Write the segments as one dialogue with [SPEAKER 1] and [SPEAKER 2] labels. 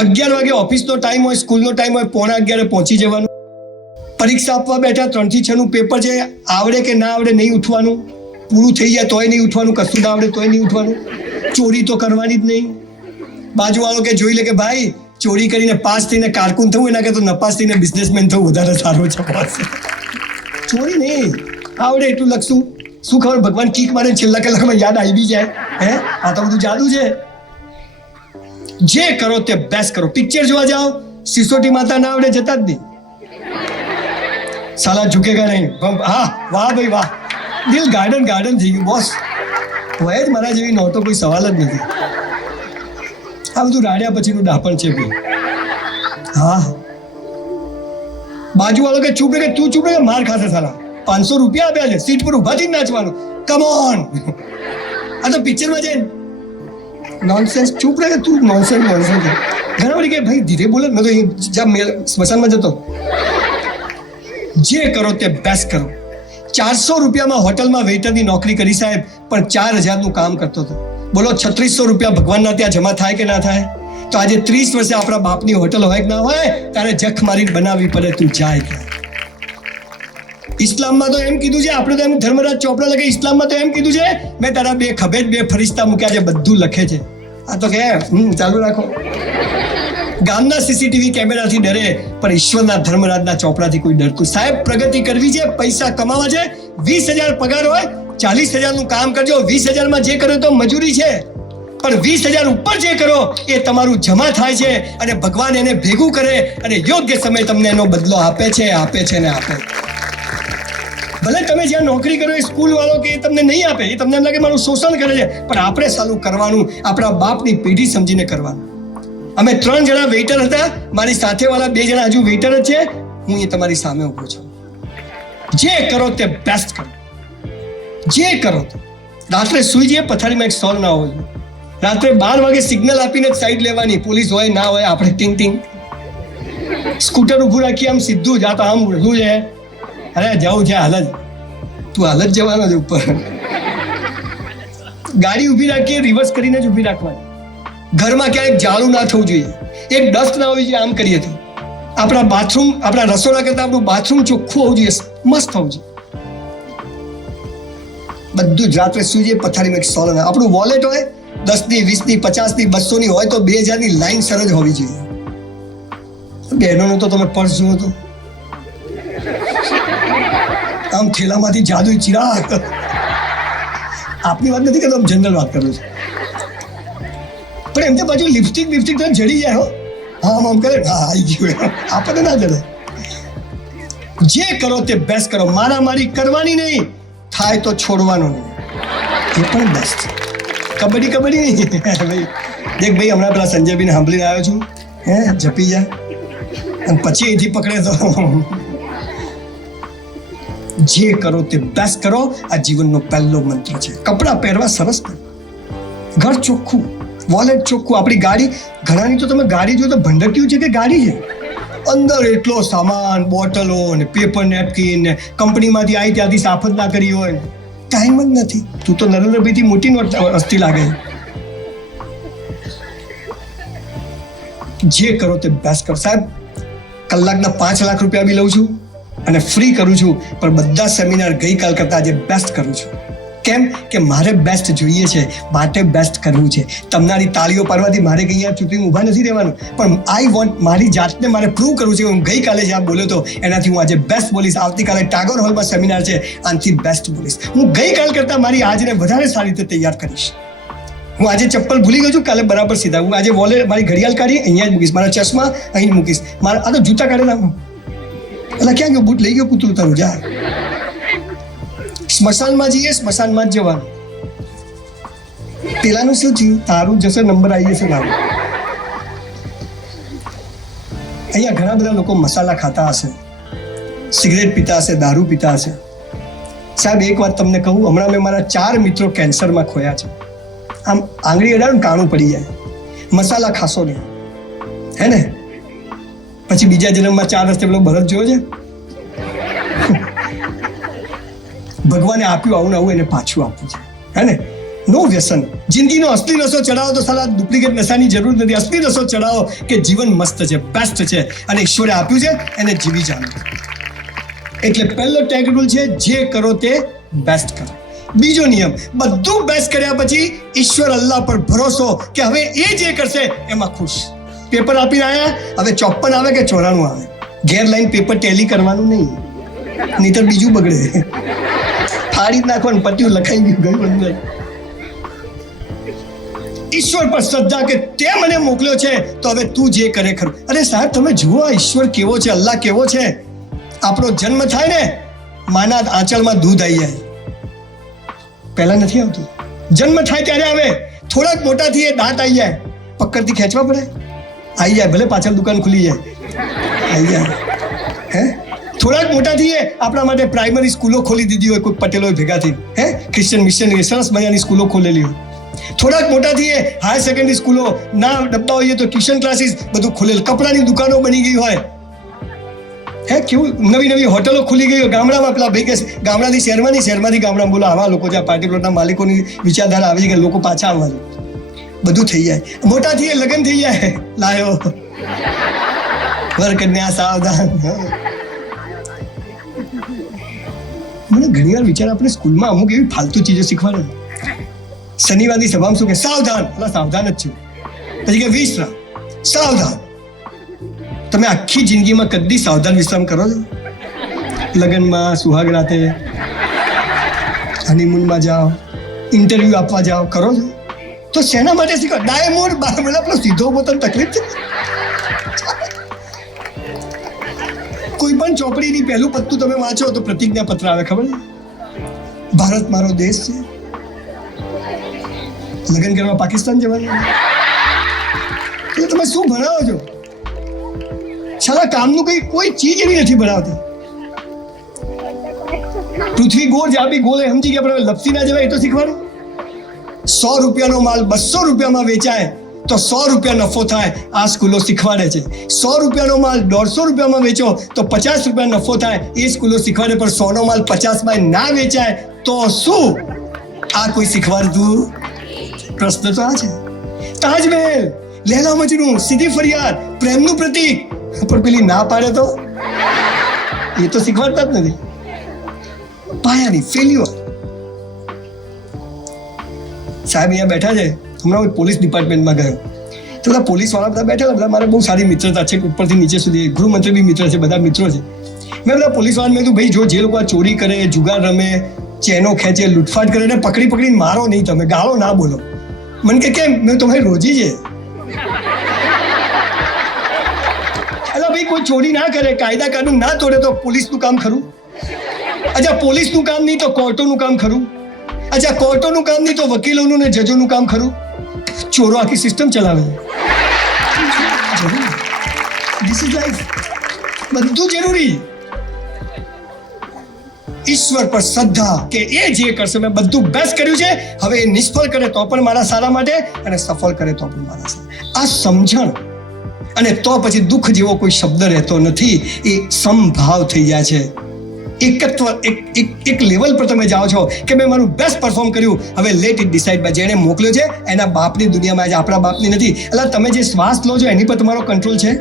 [SPEAKER 1] અગિયાર વાગે ઓફિસનો ટાઈમ હોય, સ્કૂલનો ટાઈમ હોય, પોણા અગિયારે પહોંચી જવાનું. પરીક્ષા આપવા બેઠા, ત્રણથી છ નું પેપર છે, આવડે કે ના આવડે નહીં ઉઠવાનું. પૂરું થઈ જાય તોય નહીં ઉઠવાનું, કશું ના આવડે તોય નહીં ઉઠવાનું. ચોરી તો કરવાની જ નહીં. બાજુવાળો કે જોઈ લે કે ભાઈ, ચોરી કરીને પાસ થઈને કારકુન થવું, એના કરતાં નપાસ થઈને બિઝનેસમેન થવું વધારે સારું છે ચોરી નહીં. આવડે એટલું લખશું. શું ખબર, ભગવાન કીક મારે છેલ્લા કલાકમાં યાદ આવી જાય. હે? આ તો બધું જાદુ છે. જે કરો તે બેસ્ટ કરો. પિક્ચર જોવા જાઓ, સિસોટી માતા ના આવડે જતા જ નહીં. સાલા ઝુકેગા નહીં. હા, વાહ ભાઈ, વાહ. દિલ ગાર્ડન ગાર્ડન થઈ ગયું બોસ વય જ મારા જેવી નહોતો કોઈ સવાલ જ નથી. આ બધું રાડ્યા પછીનું ડાપણ છે ભાઈ. હા. બાજુ વાળો કે, ચૂપ કે, તું ચૂપ કે, માર ખાશે સાલા. પાંચસો રૂપિયા આપ્યા છે, સીટ પર ઉભાથી નાચવાનું. કમ ઓન આ તો પિક્ચરમાં જઈને નોનસેન્સ ચૂપ રહે તું નોનસેન્સ નોનસેન્સ ઘણા વળી કે ભાઈ ધીરે બોલે મેં તો જ્યાં મેલ સ્મશાનમાં જતો જે કરો તે બેસ્ટ કરો ચારસો રૂપિયામાં હોટલમાં વેઇટરની નોકરી કરી સાહેબ પણ ચાર હજારનું કામ કરતો હતો બોલો છત્રીસો રૂપિયા ભગવાનના ત્યાં જમા થાય કે ના થાય તો આજે ત્રીસ વર્ષે આપણા બાપની હોટલ હોય કે ના હોય તારે જખ મારીને બનાવવી પડે તું જાય ક્યાં ઇસ્લામમાં તો એમ કીધું છે આપણે તો એમ ધર્મરાજ ચોપડા લખે ઇસ્લામમાં તો એમ કીધું છે મેં તારા બે ખભે બે ફરિશ્તા મૂક્યા છે બધું લખે છે આ તો કે, હમ, ચાલુ રાખો. ગામના સીસીટીવી કેમેરાથી ડરે, પણ ઈશ્વરના ધર્મરાજના ચોપડાથી કોઈ ડરતું. સાહેબ, પ્રગતિ કરવી છે, પૈસા કમાવા છે, વીસ હજાર પગાર હોય, ચાલીસ હજારનું કામ કરજો, વીસ હજારમાં જે કરો તો મજૂરી છે. પણ વીસ હજાર ઉપર જે કરો, એ તમારું જમા થાય છે અને ભગવાન એને ભેગું કરે અને યોગ્ય સમય તમને એનો બદલો આપે છે આપે છે ને આપે ભલે તમે જ્યાં નોકરી કરો એ સ્કૂલ વાળો કે તમને નહીં આપે, એ તમને એમ લાગે મારું શોષણ કરે છે, પણ આપણે સારું કરવાનું, આપણા બાપની પેઢી સમજીને કરવાનું. અમે ત્રણ જણા વેઇટર હતા, મારી સાથે વાળા બે જણા હજુ વેઇટર જ છે, હું એ તમારી સામે ઊભો છું. જે કરો તે બેસ્ટ કરો. જે કરો તે. રાત્રે સુઈ જઈએ, પથારીમાં એક સોલ ના હોય. રાત્રે બાર વાગે સિગ્નલ આપીને જ સાઈડ લેવાની પોલીસ હોય, ના હોય, આપણે ટિંગ ટિંગ સ્કૂટર ઊભું રાખીએ, આમ સીધું જ, આ તો આમ ઊભું છે. અરે, જવું છે હાલ જ. તું હાલ જ જવાનો છે ઉપર. ગાડી ઊભી રાખીએ રિવર્સ કરીને જ ઊભી રાખવાની. ઘરમાં ક્યાંક જાળું ના થવું જોઈએ. એક ડસ્ટ ના હોવી જોઈએ આમ કરીએ તો. આપણા બાથરૂમ આપણા રસોડા કરતા આપણું બાથરૂમ ચોખ્ખું હોવું જોઈએ, મસ્ત હોવું જોઈએ. બધું જ રાત્રે સુઈ જઈએ પથારીમાં એક સોલ આપણું વોલેટ હોય દસની વીસની પચાસની બસો ની હોય, તો બે હજારની લાઈન સરજ હોવી જોઈએ. બહેનોનું તો તમે પર્સ જુઓ તો. આમ થેલામાંથી જાદુ ચિરાગ. આપની વાત નથી કરતો જનરલ વાત કરું છું. પણ એમ તો પાછું લિપસ્ટિક લિપસ્ટિક તો જડી જાય હો. હા, આમ કરે. હા આવી ગયું. આપણને ના જડે. જે કરો તે બેસ્ટ કરો. મારા મારી કરવાની નહીં. થાય તો છોડવાનું નહીં. એ પણ બેસ્ટ કબડ્ડી કબડ્ડી નહીં. ભાઈ, દેખ ભાઈ, હમણાં પેલા સંજયબીને સાંભળીને આવ્યો છું. હે, જપી જા. અને પછી અહીંથી પકડે તો. જે કરો તે બેસ્ટ કરો. આ જીવનનો પહેલો મંત્ર છે. કપડાં પહેરવા સરસ કરો ઘર ચોખ્ખું, વોલેટ ચોખ્ખું, આપણી ગાડી. ઘણાની તો તમે ગાડી જો તો ભંડક્યું છે કે ગાડી છે? અંદર એટલો સામાન, બોટલો ને પેપર નેપકિન ને કંપનીમાંથી આવી ત્યાંથી સાફ જ ના કરી હોય. ટાઈમ જ નથી. તું તો નરેન્દ્રભાઈથી મોટી નોટ વસ્તી લાગે જે કરો તે બેસ્ટ કરો. સાહેબ, કલાકના પાંચ લાખ રૂપિયા બી લઉં છું. અને ફ્રી કરું છું. પણ બધા સેમિનાર ગઈકાલ કરતાં આજે બેસ્ટ કરું છું. કેમ? કે મારે બેસ્ટ જોઈએ છે. માટે બેસ્ટ કરવું છે. તમારી તાળીઓ પાડવાથી મારે કંઈ અહીંયા ચૂંટણી ઊભા નથી રહેવાનું. પણ આઈ વોન્ટ મારી જાતને મારે પ્રૂવ કરવું છે. હું ગઈકાલે જ્યાં બોલ્યો હતો એનાથી હું આજે બેસ્ટ બોલીશ. આવતીકાલે ટાગોર હોલમાં સેમિનાર છે. આનાથી બેસ્ટ બોલીશ. હું ગઈકાલ કરતાં મારી આજને વધારે સારી રીતે તૈયાર કરીશ. હું આજે ચપ્પલ ભૂલી ગયો છું. કાલે બરાબર સીધા. હું આજે વોલેટ મારી ઘડિયાળ કાઢી અહીંયા જ મૂકીશ. મારા ચશ્મા અહીં મૂકીશ. મારા આ તો જૂતા કાઢેલા. હું એટલે ક્યાં ગયો બૂટ? લઈ ગયો કૂતરું તારું જા. સ્મશાનમાં જઈએ, સ્મશાનમાં જ જવાનું. પેલાનું શું થયું? તારું જશે, નંબર આવી જશે મારું. અહીંયા ઘણા બધા લોકો મસાલા ખાતા હશે, સિગરેટ પીતા હશે, દારૂ પીતા હશે. સાહેબ, એક વાત તમને કહું, હમણાં મેં મારા ચાર મિત્રો કેન્સરમાં ખોયા છે. આમ આંગળી અડાડું કાણું પડી જાય. મસાલા ખાશો નહીં. હે ને? પછી બીજા જન્મમાં ચાર રસ્તે પેલો ભરત જોયો છે? ભગવાને આપ્યું આવું ને આવું એને પાછું આપવું છે. હે ને? નો વ્યસન. જિંદગીનો અસલી રસો ચડાવો તો સાલા ડુપ્લિકેટ નશાની જરૂર નથી. અસલી રસો ચડાવો કે જીવન મસ્ત છે બેસ્ટ છે. અને ઈશ્વરે આપ્યું છે, એને જીવી જાણો. એટલે પહેલો ટેગ રૂલ છે, જે કરો તે બેસ્ટ કરો. બીજો નિયમ, બધું બેસ્ટ કર્યા પછી ઈશ્વર અલ્લાહ પર ભરોસો કે હવે એ જે કરશે, એમાં ખુશ. પેપર આપીને આવ્યા હવે ચોપન આવે કે ચોરાણું આવે? ઘેર લાઈન પેપર ટેલી કરવાનું નહીં. નહીતર બીજું બગડે. ફાડી જ નાખવાનું પત્યું લખાઈ ગયું ગયું અંદર. ઈશ્વર પર શ્રદ્ધા કે તે મને મોકલ્યો છે, તો હવે તું જે કરે ખરું. અરે સાહેબ, તમે જુઓ આ ઈશ્વર કેવો છે, અલ્લાહ કેવો છે. આપણો જન્મ થાય ને, માના આંચળમાં દૂધ આવી જાય. પહેલા નથી આવતું. જન્મ થાય ત્યારે આવે. થોડાક મોટાથી એ દાંત આવી જાય. પક્કરથી ખેંચવા પડે. આવી જાય, ભલે પાછળ દુકાન ખુલી જાય. આવી જાય. હે? થોડાક મોટા થઈએ આપણા માટે પ્રાઇમરી સ્કૂલો ખોલી દીધી હોય, કોઈ પટેલો ભેગા થઈ હે? ક્રિશ્ચિયન મિશનરી સરસ મજાની સ્કૂલો ખોલેલી હોય. થોડાક મોટા થઈએ હાયર સેકન્ડરી સ્કૂલો, ના ડબ્બા હોઈએ તો ટ્યુશન ક્લાસીસ બધું ખુલેલ. કપડાની દુકાનો બની ગઈ હોય. હે? કેવું? નવી નવી હોટલો ખુલી ગઈ ગામડામાં પેલા ભાઈ કે ગામડાથી શહેરમાં શહેરમાંથી ગામડામાં બોલો, આવા લોકો જ્યાં પાર્ટી પ્લોટના માલિકોની વિચારધારા આવી કે લોકો પાછા આવવાનું. બધું થઈ જાય. મોટા થઈએ, લગ્ન થઈ જાય. લાયો. વર કન્યા સાવધાન. મને ઘણી વાર વિચાર આપણે સ્કૂલમાં અમુક એવી ફાલતુ ચીજો શીખવાડે. શનિવારની સભામાં શું કે, સાવધાન. એટલે સાવધાન જ છું. પછી કે વિશ્રામ સાવધાન. તમે આખી જિંદગીમાં કદી સાવધાન વિશ્રામ કરો છો? લગ્નમાં, સુહાગ રાતે હનીમૂનમાં જાઓ ઇન્ટરવ્યૂ આપવા જાઓ, કરો છો? તો શેના માટે શીખો ડાયમોડ બાર આપણો સીધો બોતન તકલીફ છે. કોઈ પણ ચોપડીની પહેલું પત્તું તમે વાંચો તો પ્રતિજ્ઞા પત્ર આવે, ખબર ભારત મારો દેશ છે. લગ્ન કરવા પાકિસ્તાન જવાનું તો તમે શું ભણાવો છો? સાલા, કામનું કઈ કોઈ ચીજ એવી નથી ભણાવતી. પૃથ્વી ગોળ, જાબી ગોળ સમજી ગયા, પણ લપસી ના જવાય એ તો શીખવાનું. સો રૂપિયાનો માલ બસો રૂપિયામાં વેચાય, તો સો રૂપિયા નફો થાય આ સ્કૂલો શીખવાડે છે. સો રૂપિયાનો માલ દોઢસો રૂપિયામાં વેચો, તો પચાસ રૂપિયા નફો થાય. એ સ્કૂલો શીખવાડે, પણ સોનો માલ પચાસમાં ના વેચાય, તો શું? આ કોઈ શીખવાડતું પ્રશ્ન તો આ છે. તાજમહેલ, લેલા મજનુ, સીધી ફરિયાદ, પ્રેમનું પ્રતીક. પણ પેલી ના પાડે તો? એ તો શીખવાડતા જ નથી. પાયાની ફેલ્યુઅર સાહેબ અહીંયા બેઠા છે. હમણાં હું પોલીસ ડિપાર્ટમેન્ટમાં ગયો. તો બધા પોલીસવાળા બધા બેઠા બધા મારે બહુ સારી મિત્રતા છે. ઉપરથી નીચે સુધી ગૃહમંત્રી બી મિત્ર છે, બધા મિત્રો છે. મેં બધા પોલીસ વાળાને મેં કીધું, ભાઈ, જો જે લોકો ચોરી કરે, જુગાર રમે, ચેનો ખેંચે, લૂંટફાટ કરે ને પકડી પકડીને મારો નહીં તમે, ગાળો ના બોલો. મને કે, કેમ? મેં તમારી રોજી છે. અલા ભાઈ, કોઈ ચોરી ના કરે કાયદા કાનૂન ના તોડે તો પોલીસનું કામ ખરું? અચ્છા, પોલીસનું કામ નહીં તો કોર્ટોનું કામ ખરું. અચ્છા, કોર્ટોનું કામ નહીં તો વકીલોનું ને જજોનું કામ ખરું? ચોરો આખી સિસ્ટમ ચલાવે. ધીસ ઇઝ લાઈફ બધું જરૂરી. ઈશ્વર પર શ્રદ્ધા કે એ જે કરશે, મેં બધું બેસ્ટ કર્યું છે. હવે એ નિષ્ફળ કરે તો પણ મારા સારા માટે અને સફળ કરે તો પણ મારા સારા. આ સમજણ. અને તો પછી દુઃખ જેવો કોઈ શબ્દ રહેતો નથી. એ સમભાવ થઈ જાય છે. એકત્વ એક એક લેવલ પર તમે જાઓ છો કે મેં મારું બેસ્ટ પરફોર્મ કર્યું. હવે લેટ ઇટ ડિસાઇડ બાય જેણે મોકલ્યો છે, એના બાપની દુનિયામાં આજે આપણા બાપની નથી. એટલે તમે જે શ્વાસ લો છો, એની પર તમારો કંટ્રોલ છે?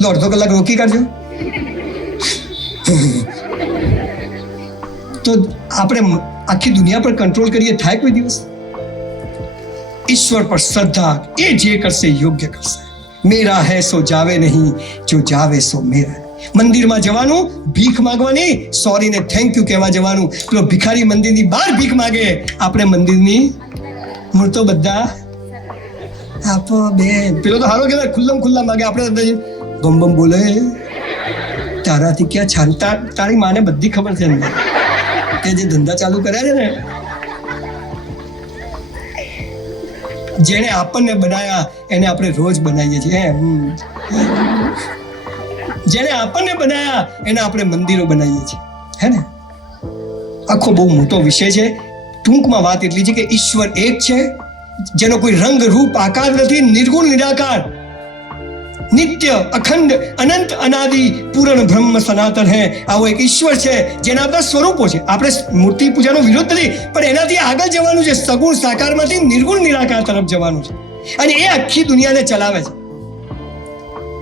[SPEAKER 1] લો, અડધો કલાક રોકી કાઢજો. તો આપણે આખી દુનિયા પર કંટ્રોલ કરીએ થાય કોઈ દિવસ? ઈશ્વર પર શ્રદ્ધા એ જે કરશે યોગ્ય કરશે. મેરા હે સો જાવે નહીં, જો જાવે સો મેરા. મંદિરમાં જવાનું, ભીખ માંગવાની સોરી ને થેન્ક યુ કહેવા જવાનું. પેલો ભિખારી મંદિરની બહાર ભીખ માગે. આપણે મંદિરની મૂર્તો બધા આપો બેન. પેલો તો હારો કહેવાય, ખુલ્લમ ખુલ્લા માંગે. આપણે બમ બમ બોલે. તારાથી ક્યાં છાનતા તારી માને બધી ખબર છે અંદર. તે જે ધંધા ચાલુ કર્યા છે ને, જેણે આપણને બનાયા, એને આપણે રોજ બનાવીએ છીએ. એમ જેણે આપણને બનાવ્યા એના આપણે મંદિરો બનાવીએ છીએ. હે ને? આખો બહુ મોટો વિષય છે. ટૂંકમાં વાત એટલી છે કે ઈશ્વર એક છે, જેનો કોઈ રંગ, રૂપ, આકાર નથી, નિર્ગુણ, નિરાકાર. નિત્ય, અખંડ, અનંત, અનાદિ, પૂરણ, બ્રહ્મ, સનાતન હે. આવો એક ઈશ્વર છે, જેના બધા સ્વરૂપો છે. આપણે મૂર્તિ પૂજાનો વિરોધ નથી, પણ એનાથી આગળ જવાનું છે. સગુણ સાકારમાંથી નિર્ગુણ, નિરાકાર તરફ જવાનું છે. અને એ આખી દુનિયાને ચલાવે છે.